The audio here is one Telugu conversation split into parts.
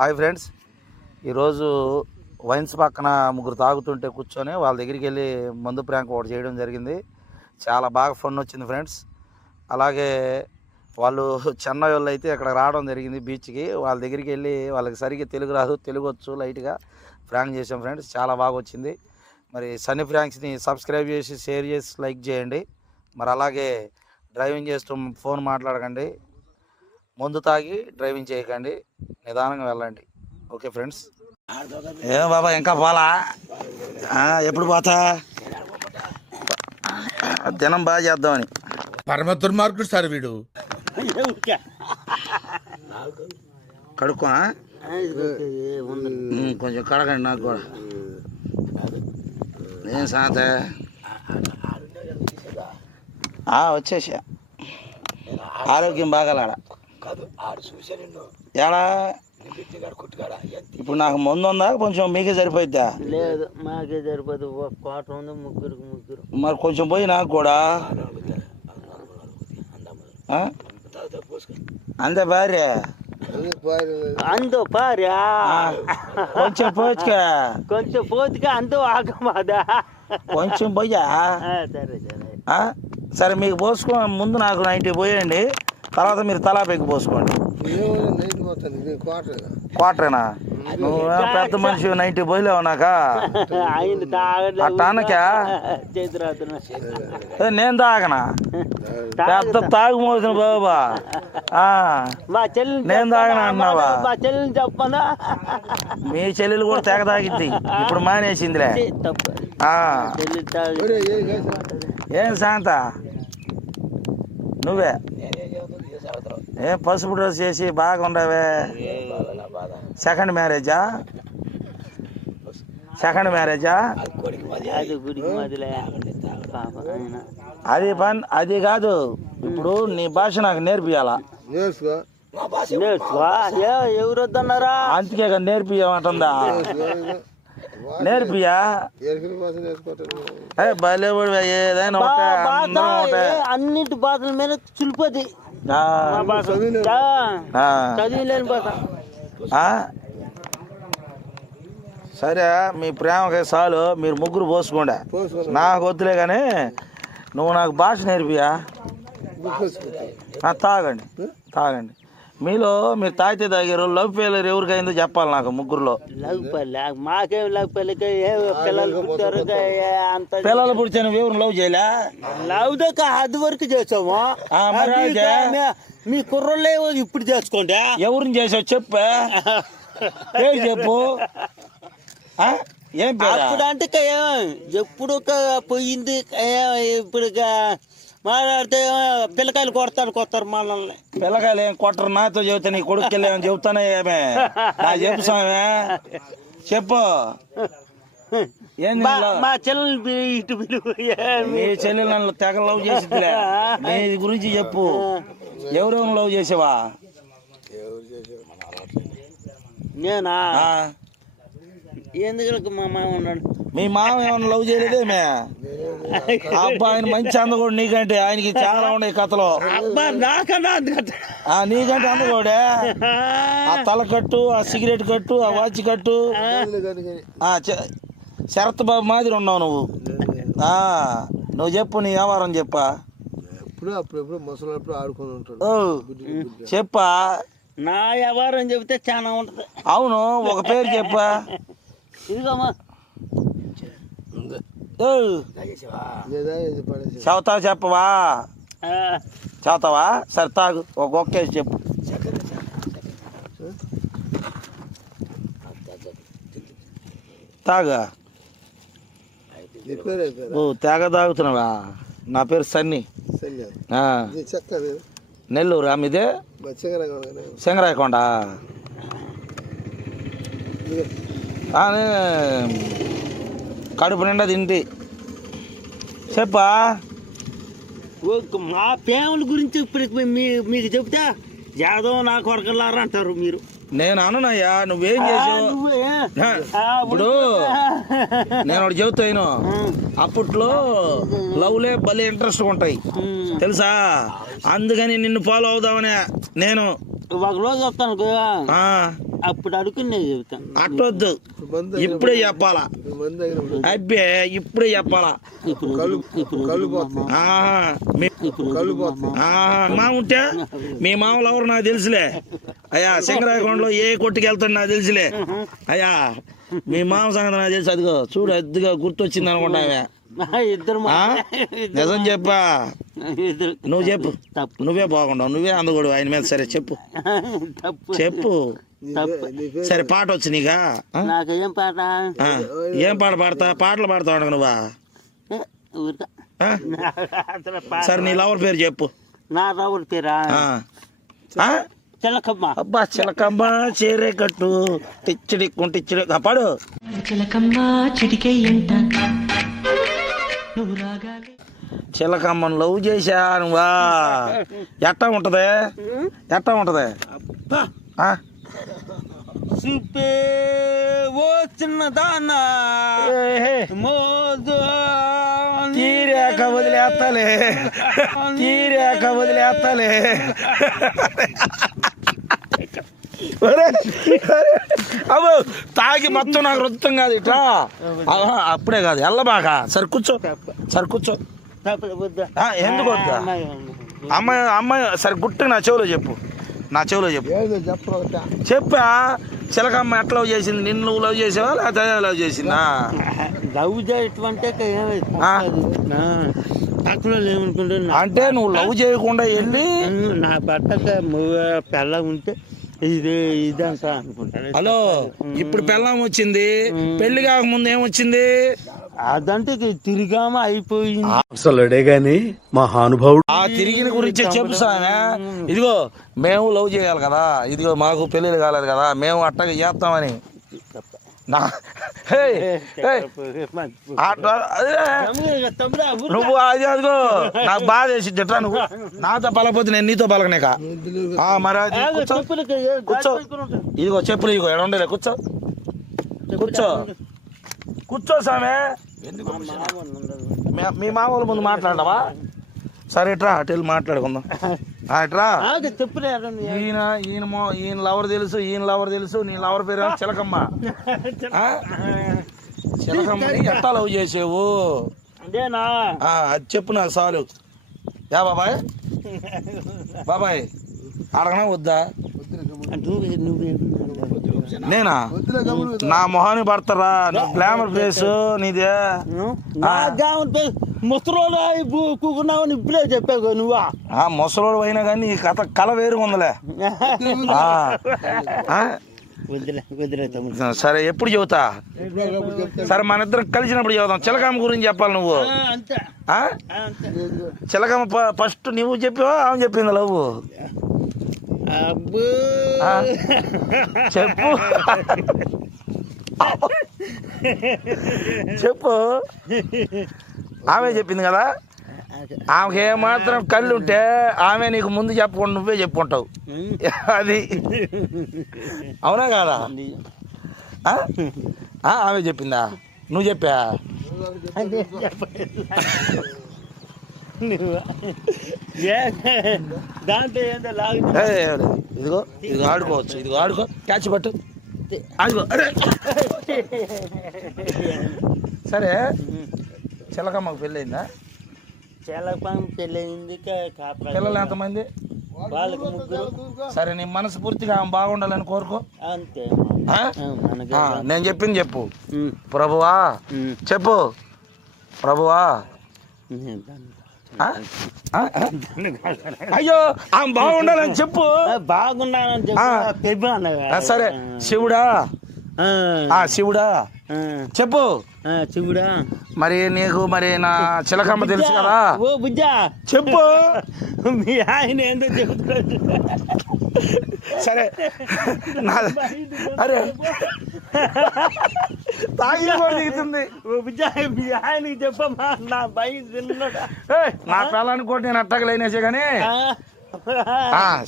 హాయ్ ఫ్రెండ్స్, ఈరోజు వైన్స్ పక్కన ముగ్గురు తాగుతుంటే కూర్చొని వాళ్ళ దగ్గరికి వెళ్ళి మందు ప్రాంక్ ఒకటి చేయడం జరిగింది. చాలా బాగా ఫన్ వచ్చింది ఫ్రెండ్స్. అలాగే వాళ్ళు చెన్నై వాళ్ళు అయితే ఇక్కడ రావడం జరిగింది బీచ్కి. వాళ్ళ దగ్గరికి వెళ్ళి వాళ్ళకి సరిగ్గా తెలుగు రాదు, తెలుగు వచ్చు, లైట్గా ప్రాంక్ చేసాం ఫ్రెండ్స్. చాలా బాగా వచ్చింది. మరి సన్నీ ప్రాంక్స్ని సబ్స్క్రైబ్ చేసి, షేర్ చేసి, లైక్ చేయండి. మరి అలాగే డ్రైవింగ్ చేస్తూ ఫోన్ మాట్లాడకండి, మందు తాగి డ్రైవింగ్ చేయకండి, నిదానంగా వెళ్ళండి. Okay friends. ఏం బాబా ఇంకా పోలా? ఎప్పుడు పోతా? దినం బాగా చేద్దామని. పరమ దుర్మార్గుడు సార్ వీడు. కడుక్కోనా? కొంచెం కడగండి నాకు కూడా. ఏం సాత వచ్చేసా. ఆరోగ్యం బాగాలాడ ఎలా? ఇప్పుడు నాకు మందు ఉందా? కొంచెం మీకే సరిపోయిద్దా? లేదు, మాకే సరిపోదు. ఒక కోట ఉంది, ముగ్గురు. మరి కొంచెం పోయి నాకు కూడా. అంతే భార్య, అందు పార్యా కొంచెం పోచుకా, కొంచెం పోతుగా అందు ఆగమాదా. కొంచెం పోయా. సరే సరే మీకు పోసుకో. ముందు నాకు 90 పోయండి, తర్వాత మీరు తలా పెక్కి పోసుకోండి. క్వార్టరేనా? నువ్వు పెద్ద మనిషి 90 పోయలేవు నాక అట్టానకా? నేను తాగనా? పెద్ద తాగుమోసిన బాబా. మా చెల్లి నేను తాగనా అన్నావా? మా చెల్లిని చెప్పనా? మీ చెల్లెలు కూడా తెగ తాగిద్ది, ఇప్పుడు మానేసిందిలే. ఏం శాంత నువ్వే ఏం పసుపు డ్రెస్ చేసి బాగా ఉండవే? సెకండ్ మ్యారేజా? అది పని అది కాదు. ఇప్పుడు నీ భాష నాకు నేర్పియాలా? ఎవరు వద్దన్నారా? అందుకే కదా నేర్పియమంటుందా? నేర్పియా బలేవాడు. ఏదైనా అన్నింటి బాధల మీద చులిపోది. చదివిలేని బాధ. సరే, మీ ప్రేమకి చాలు, మీరు ముగ్గురు పోసుకోండి. నాకు వద్దులే కానీ నువ్వు నాకు భాష నేర్పియా. తాగండి. మీలో మీరు తాగితే తాగారు. లవ్ ఫెయిలర్ ఎవరికైందో చెప్పాలి నాకు ముగ్గురులో. మాకేం లవ్ పెళ్ళికి పిల్లలు పుట్టారు. పిల్లలు పుడితే నువ్వు ఎవరు లవ్ చేయలే? లవ్ దాకా అది వరకు చేసాము. మీ కుర్రలే ఇప్పుడు చేసుకోండి. ఎవరిని చేసావు చెప్పు, పేరు చెప్పు. ఏం పేరు? అప్పుడు అంటే ఎప్పుడు పోయింది. ఇప్పుడు మాట్లాడితే పిల్లకాయలు కొడతారు మనల్ని. పిల్లకాయలు ఏం కొట్టరు, నాతో చెబుతా. నీ కొడుకు వెళ్ళామని చెబుతానే. ఏమే నాకు చెప్పు స్వామి, చెప్పు. మా చెల్లెలు ఇటు మీ చెల్లెలు నన్ను తెగ లవ్ చేసిద్దిలే. నీ గురించి చెప్పు. ఎవరెవరు లవ్ చేసావా? నేనా? ఎందుకు మా మామ ఉన్నాడు. మీ మామ ఏమన్నా లవ్ చేయలేదేమే? ఆయన మంచి అందగోడు నీకంటే. ఆయనకి చాలా ఉన్నాయి కథలు. నీకంటే అందగోడే. ఆ తల కట్టు, ఆ సిగరెట్ కట్టు, ఆ వాచ్ కట్టు, శరత్ బాబు మాదిరి ఉన్నావు నువ్వు. నువ్వు చెప్పు, నీ వ్యవహారం చెప్పా. చెప్పా. నా వ్యవహారం చెబితే చాలా ఉంటది. అవును, ఒక పేరు చెప్పా. ఇదిగోమా చదువుతావు చెప్పవా? చదువుతావా? సరే తాగు, ఒక ఒక్కేసి చెప్పు. తాగా. తేగ తాగుతున్నావా? నా పేరు సన్నీ. నెల్లూరు మీదే? సింగరాయకొండ. కడుపు నిండా తింటి. చెప్పా. మా ఫ్యామిలీ గురించి ఇప్పుడు మీకు చెప్తే యాదవ్ నా కొరకలారా అంటారు మీరు. నేను అననయ్యా, నువ్వేం చేసావు? ఇప్పుడు నేను ఒకటి చెబుతాను. అప్పట్లో లవ్లే భలే ఇంట్రెస్ట్ ఉంటాయి తెలుసా, అందుకని నిన్ను ఫాలో అవుదామనే నేను ఒక రోజు వస్తాను. అప్పుడు అడుగునే చెబుతాను. అట్టొద్దు, ఇప్పుడే చెప్పాలా. అబ్బే ఇప్పుడే చెప్పాలా. మా ఉంటే మీ మామూలు ఎవరు నాకు తెలుసులే అయ్యా. సింగరాయకొండలో ఏ కొట్టుకు వెళ్తాడు నాకు తెలుసులే అయ్యా. మీ మామ సంగతి నాకు తెలుసు. అదిగో చూడు, అదిగా గుర్తొచ్చింది అనుకుంటావే. ఇద్దరు నిజం చెప్పా. నువ్వు చెప్పు. నువ్వే బాగుండవు, నువ్వే అందగోడు ఆయన మీద. సరే చెప్పు చెప్పు. సరే పాట వచ్చు నీకా? నాకేం పాట? ఏం పాట పాడతా? పాటలు పాడతావు నువ్వా? సరే నీ లవర్ పేరు చెప్పు. నా లవర్ పేరా? చిలకమ్మ. అబ్బా చిలకమ్మ చీరే కట్టు టిచ్చడి టిచ్చడి పాడు. చిలకమ్మ చిటికే చిలకమ్మను లవ్ చేశా నువ్వా? ఎట్టా ఉంటది? ఎట్టా ఉంటది? చూపే ఓ చిన్నదానా మోజు తీరాక వదిలేస్తాలే, తీరాక వదిలేస్తాలే. అబ్బో తాగి మొత్తం నాకు వృత్తం కాదు ఇట్లా. అప్పుడే కాదు ఎల్లబాగా. సరే కూర్చో, సరే కూర్చో. ఎందుకు వద్దా? అమ్మాయి సరే గుట్టు నా చెవులో చెప్పు, నా చెవులో చెప్పు. చెప్పా. చిలకమ్మ ఎట్లా లవ్ చేసింది? నిన్ను నువ్వు లవ్ చేసావా లేకపోతే లవ్ చేసిందా? లవ్ చేయటం అంటే నువ్వు లవ్ చేయకుండా వెళ్ళి నా బట్టక పెళ్ళ ఉంటే ఇదే ఇదంతా అనుకుంటాను. హలో, ఇప్పుడు పెళ్ళాం వచ్చింది, పెళ్లి కాకముందు ఏమొచ్చింది? అదంటే తిరిగామా అయిపోయింది. అసలుడే గాని మహానుభావుడు. ఆ తిరిగిన గురించి చెప్పు సామె. ఇదిగో మేము లవ్ చేయాలి కదా, ఇదిగో మాకు పెళ్ళిళ్ళు కాలేదు కదా, మేము అట్టగా చేస్తామని. నువ్వు అది అదిగో నాకు బాధ వేసింది. నువ్వు నాతో పలకపోతే నేను నీతో పలకనేక. మరి కూర్చో. ఇదిగో చెప్పులు ఇదిగో ఎడ ఉండలే. కూర్చో కూర్చో కూర్చో సామె. మీ మామూలు ముందు మాట్లాడవా? సరే ఇట్రా అటు వెళ్ళి మాట్లాడుకుందాం. ఇట్రా. ఈయన లవర్ తెలుసు, ఈయన లవర్ తెలుసు. నీ లవర్ పేరు చిలకమ్మ. చిలకమ్మని ఎట్టా లవ్ చేసేవు? అది చెప్పు నాకు చాలు. యా బాబాయ్, బాబాయ్ అడగనా వద్దా? నేనా? నా మొహాన్ని పడతారా? గ్లామర్ ఫేస్ నీదే. ముసలోడు కూకున్నావు ఇప్పుడే చెప్పావు నువ్వా? ముసలోడు అయినా కానీ నీ కథ కళ వేరుగా ఉందిలే. సరే ఎప్పుడు చెబుతా? సరే మన ఇద్దరం కలిసినప్పుడు చెబుతాం. చిలకమ్మ గురించి చెప్పాలి నువ్వు. చిలకమ్మ ఫస్ట్ నువ్వు చెప్పావా ఆమె చెప్పింది లవ్? చెప్పు చెప్పు. ఆమె చెప్పింది కదా. ఆమెకి ఏమాత్రం కళ్ళు ఉంటే ఆమె నీకు ముందు చెప్పకుండా నువ్వే చెప్పుకుంటావు. అది అవునా కాదా? ఆమె చెప్పిందా? నువ్వు చెప్పా? ఇదిగో ఇదిగో ఆడుకోవచ్చు. ఇదిగో ఆడుకో, క్యాచ్ పట్టు, ఆడుకో. సరే చిలకమ్మకు పెళ్ళయిందా? చిలకమ్మ పెళ్ళయింది. పిల్లలు ఎంతమంది? వాళ్ళకి 3. సరే నీ మనసు పూర్తిగా ఆమె బాగుండాలని కోరుకో. అంతే. నేను చెప్పింది చెప్పు. ప్రభువా చెప్పు. ప్రభువా. అయ్యో ఆమె బాగుండాలని చెప్పు. బాగుండాలని చెప్పు. సరే శివుడా. శివుడా చెప్పు. శివుడా. మరి నీకు మరి నా చిలకమ్మ తెలుసు కదా. ఓ బుజ్జా చెప్పు. మీ ఆయన ఏందో చెబుతున్నాడు. సరే అరే తాగి కూడా దిగుతుంది. ఓ బుజ్జా మీ ఆయనకి చెప్పమ్మా, నా భయం తిన్నాడా. నా పిల్లని కూడా నేను అట్టగలేనేసే కానీ.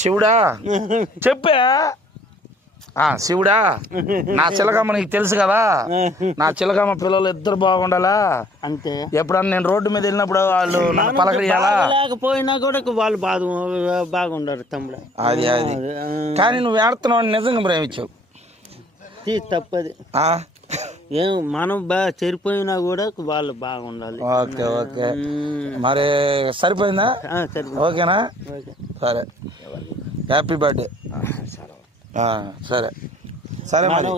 శివుడా చెప్పా. శివుడా నా చిలకమ్మ నీకు తెలుసు కదా. నా చిలకమ్మ పిల్లలు ఇద్దరు బాగుండాలా అంతే. ఎప్పుడన్నా నేను రోడ్డు మీద వెళ్ళినప్పుడు వాళ్ళు నన్ను పలకరియాలా? లేకపోయినా కూడా వాళ్ళు బాగుండరు తమ్ముడు. అది కానీ నువ్వు ఏడుతున్నావు, నిజంగా ప్రేమించావు. తప్పది. ఆ? ఏం మనం చెరిపోయినా కూడా వాళ్ళు బాగుండాలి. ఓకే ఓకే మరి సరిపోయిందా? సరిపోయింది. ఓకేనా? సరే హ్యాపీ బర్త్డే. సరే సరే మరి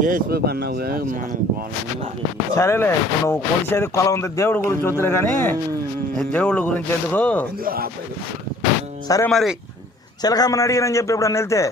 చేసిపోయి అన్నావు మనం సరేలే. ఇప్పుడు నువ్వు కొలిసేది కొల ఉంది, దేవుడి గురించి వద్దులే కానీ దేవుళ్ళ గురించి ఎందుకు. సరే మరి చిలకమ్మని అడిగినని చెప్పి ఇప్పుడు వెళ్తే